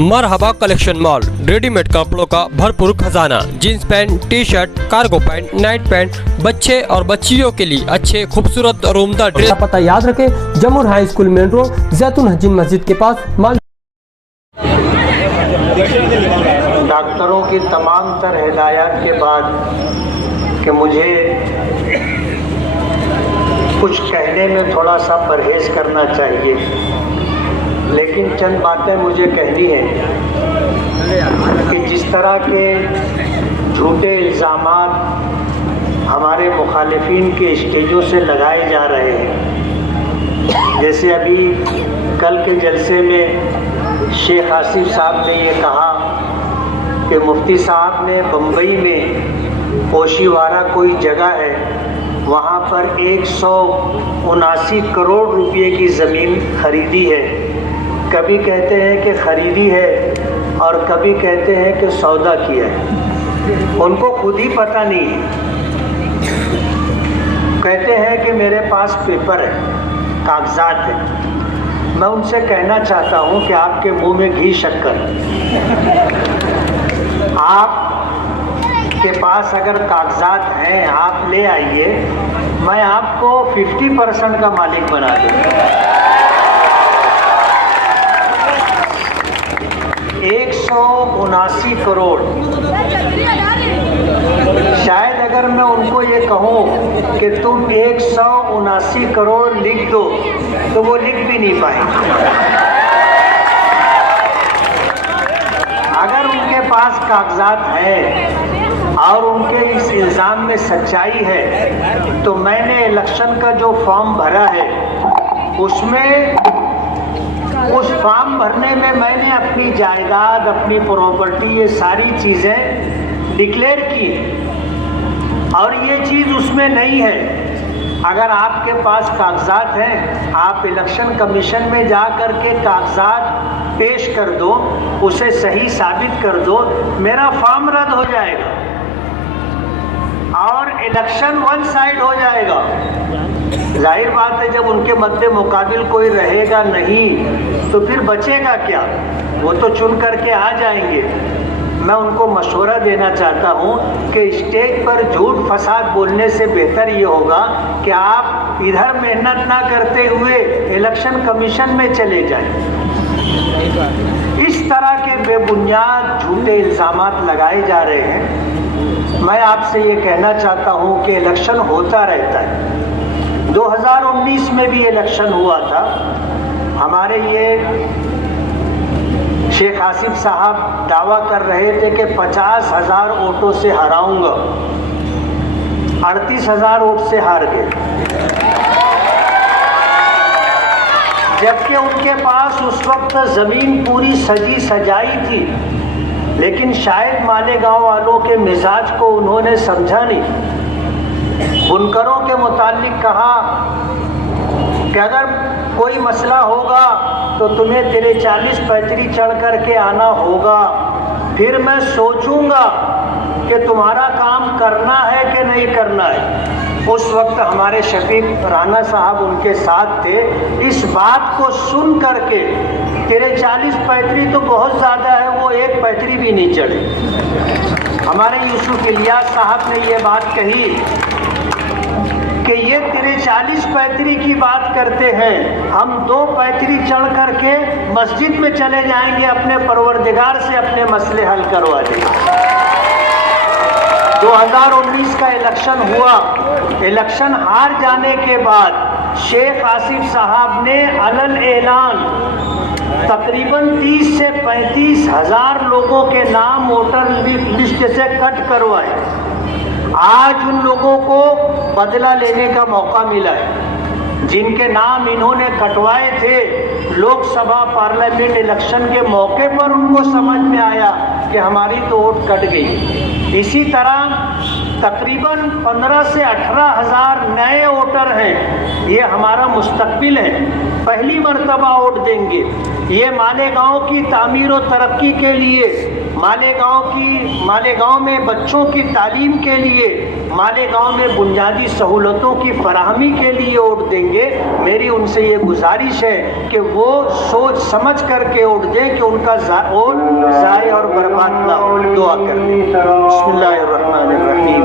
मरहबा collection mall, readymade कपड़ों का भरपूर खजाना, jeans pant, T shirt, cargo pant, night pant, बच्चे और बच्चियों के लिए अच्छे खूबसूरत और उम्दा ड्रेस। पता याद रखें, जमुर हाई स्कूल मेन रोड, जैतून हजीन मस्जिद के पास। डॉक्टरों की तमाम तर हिदायत के बाद कि मुझे कुछ कहने में थोड़ा सा परहेज़ करना चाहिए, लेकिन चंद बातें मुझे कहनी है कि जिस तरह के झूठे इल्ज़ामात हमारे मुखालिफिन के स्टेजों से लगाए जा रहे हैं, जैसे अभी कल के जलसे में शेख आसिफ साहब ने ये कहा कि मुफ्ती साहब ने बम्बई में ओशीवारा कोई जगह है, वहाँ पर 179 करोड़ रुपए की ज़मीन खरीदी है। कभी कहते हैं कि ख़रीदी है और कभी कहते हैं कि सौदा किया है, उनको खुद ही पता नहीं। कहते हैं कि मेरे पास पेपर है, कागजात है। मैं उनसे कहना चाहता हूँ कि आपके मुंह में घी शक्कर, आपके पास अगर कागजात हैं आप ले आइए, मैं आपको 50% का मालिक बना दूँगा। 179 करोड़। शायद अगर मैं उनको ये कहूँ कि तुम 179 करोड़ लिख दो तो वो लिख भी नहीं पाएंगे। अगर उनके पास कागजात हैं और उनके इस इल्ज़ाम में सच्चाई है, तो मैंने इलेक्शन का जो फॉर्म भरा है उसमें उस फॉर्म भरने में मैंने अपनी जायदाद, अपनी प्रॉपर्टी, ये सारी चीज़ें डिक्लेयर की और ये चीज़ उसमें नहीं है। अगर आपके पास कागजात हैं, आप इलेक्शन कमीशन में जा कर के कागजात पेश कर दो, उसे सही साबित कर दो, मेरा फॉर्म रद्द हो जाएगा और इलेक्शन वन साइड हो जाएगा। जाहिर बात है, जब उनके मद्दे मुकाबिल कोई रहेगा नहीं तो फिर बचेगा क्या, वो तो चुन करके आ जाएंगे। मैं उनको मशवरा देना चाहता हूँ कि स्टेज पर झूठ फसाद बोलने से बेहतर ये होगा कि आप इधर मेहनत ना करते हुए इलेक्शन कमीशन में चले जाएं। इस तरह के बेबुनियाद झूठे इल्ज़ामात लगाए जा रहे हैं। मैं आपसे ये कहना चाहता हूँ कि इलेक्शन होता रहता है। 2019 में भी इलेक्शन हुआ था। हमारे ये शेख आसिफ साहब दावा कर रहे थे कि 50,000 वोटों से हराऊंगा, 38,000 वोट से हार गए, जबकि उनके पास उस वक्त ज़मीन पूरी सजी सजाई थी। लेकिन शायद मालेगांव वालों के मिजाज को उन्होंने समझा नहीं। बुनकरों के मुतालिक कहा कि अगर कोई मसला होगा तो तुम्हें तेरे 40 पैतरी चढ़ कर के आना होगा, फिर मैं सोचूंगा कि तुम्हारा काम करना है कि नहीं करना है। उस वक्त हमारे शफीक राना साहब उनके साथ थे। इस बात को सुन करके तेरे 40 पैतरी तो बहुत ज़्यादा है, वो एक पैतरी भी नहीं चढ़े। हमारे यूसुफ इलियास साहब ने ये बात कही कि ये तेरे 40 पैतरी की बात करते हैं, हम 2 पैतरी चढ़ करके मस्जिद में चले जाएंगे, अपने परवरदिगार से अपने मसले हल करवा देंगे। 2019 का इलेक्शन हुआ। इलेक्शन हार जाने के बाद शेख आसिफ साहब ने अलल ऐलान तकरीबन 30 से 35 हज़ार लोगों के नाम वोटर लिस्ट से कट करवाए। आज उन लोगों को बदला लेने का मौका मिला है। जिनके नाम इन्होंने कटवाए थे, लोकसभा पार्लियामेंट इलेक्शन के मौके पर उनको समझ में आया कि हमारी तो वोट कट गई। इसी तरह तकरीबन 15 से 18 हज़ार नए वोटर हैं। ये हमारा मुस्तकबिल है, पहली मर्तबा वोट देंगे। ये मालेगांव की तामीर और तरक्की के लिए, मालेगांव में बच्चों की तालीम के लिए, मालेगांव में बुनियादी सहूलतों की फराहमी के लिए वोट देंगे। मेरी उनसे ये गुजारिश है कि वो सोच समझ करके वोट दें कि उनका वोट ज़ाय और बर्बाद ना हो। दुआ करें। बिस्मिल्लाहिर्रहमानिर्रहीम।